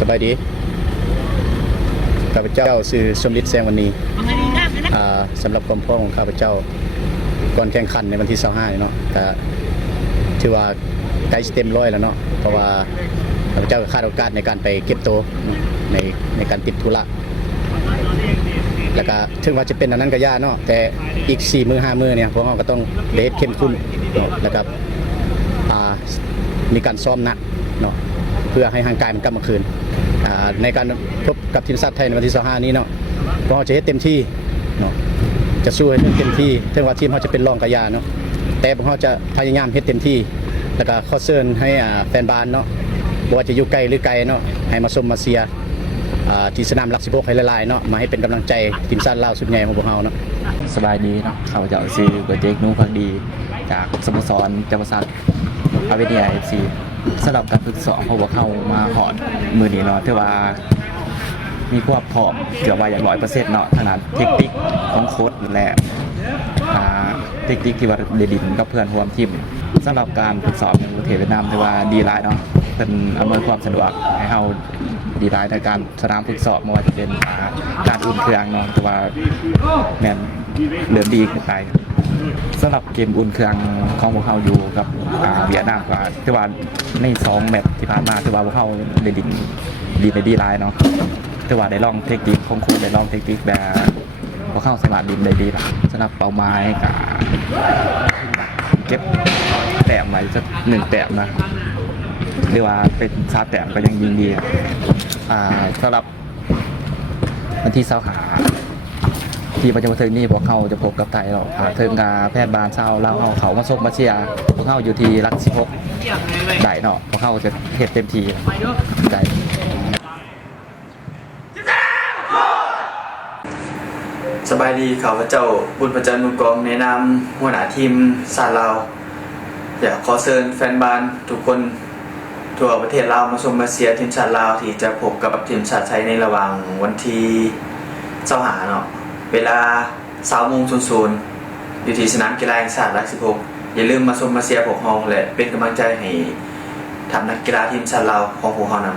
สบายดีข้าพเจ้าชื่อสมฤทธิ์แสงวันนี้สำหรับความพร้อมของข้าพเจ้าก่อนแข่งขันในวันที่25นี่เนาะแต่ถือว่าใกล้เต็มร้อยแล้วเนาะเพราะว่าข้าพเจ้าก็คาดโอกาสในการไปเก็บตัวในการติดธุระแล้วก็ถึงว่าจะเป็นอันนั้นก็ยากเนาะแต่อีก4 มื้อ 5 มื้อเนี่ยพวกเราก็ต้องเดทเข้มข้นแล้วก็มีการซ้อมหนักเนาะเพื่อให้ร่างกายมันกลับมาคืนในการพบกับทีมชาติไทยในวันที่25นี้เนาะพวกเราจะเฮ็ดเต็มที่เนาะจะสู้ให้เต็มที่ถึงว่าทีมเขาจะเป็นรองก็ยากเนาะแต่พวกเราจะพยายามเฮ็ดเต็มที่แล้วก็ขอเชิญให้แฟนบ้านเนาะบ่ว่าจะอยู่ไกลหรือไกลเนาะให้มาชมมาเชียร์ที่สนามหลัก16ให้หลายๆเนาะมาให้เป็นกำลังใจทีมชาติลาวสุดใหญ่ของพวกเราเนาะสบายดีเนาะเขาจะซื้อโปรเจกต์นู้พักดีจากสโมสรจำปาสักอาเวเนียFCสำหรับการฝึกซ้อมของพวกเขามาหอดมือนี้เนาะถือว่ามีความพร้อมเกือบว่าอย่าง100%เนาะขนาดเทคนิคของโค้ชและเทคนิคที่ว่าเดดินกับเพื่อนร่วมทีมสำหรับการฝึกซ้อมในประเทศเวียดนามถือว่าดีหลายเนาะเป็นอำนวยความสะดวกให้เราดีหลายในการสนามฝึกซ้อมไม่ว่าจะเป็นการอุ่นเครื่องเนาะแต่ว่าแม่นเริ่มดีขึ้นไปสำหรับเกมอุ่นเครื่องของพวกเขาอยู่กับเวียดนามก็ถือว่าใน2 แมตช์ที่ผ่านมาถือว่าพวกเขาได้ดีหลายเนาะถือว่าได้ลองเทคนิคของคุณได้ลองเทคนิคแบบพวกเขาสามารถได้ดีละสำหรับเป้าหมายกับเก็บแต้มไว้สัก1 แต้มนะหรือว่าเป็น3 แต้มก็ยังยิงดีสำหรับวันที่25ที่ประจำวันนี้พวกเขาจะพบกับไทยเทิงกาแพทย์บาลเศร้าเล่าเขามาส่งมาเชียร์พวกเขาอยู่ที่รัก16ได้เนาะพวกเขาจะเฮ็ดเต็มที่ได้สบายดีข้าพเจ้าบุญประจันทร์มุกองในนามหัวหน้าทีมชาติลาวอยากขอเชิญแฟนบอลทุกคนทั่วประเทศลาวมาชมมาเชียร์ทีมชาติลาวที่จะพบกับทีมชาติไทยในระหว่างวันที่25เนาะเวลา20:00อยู่ที่สนามกีฬาแห่งชาติรัก16อย่าลืมมาชมมาเชียร์พวกเราและเป็นกำลังใจให้ทัพนักกีฬาทีมชาติลาวของพวกเรานำ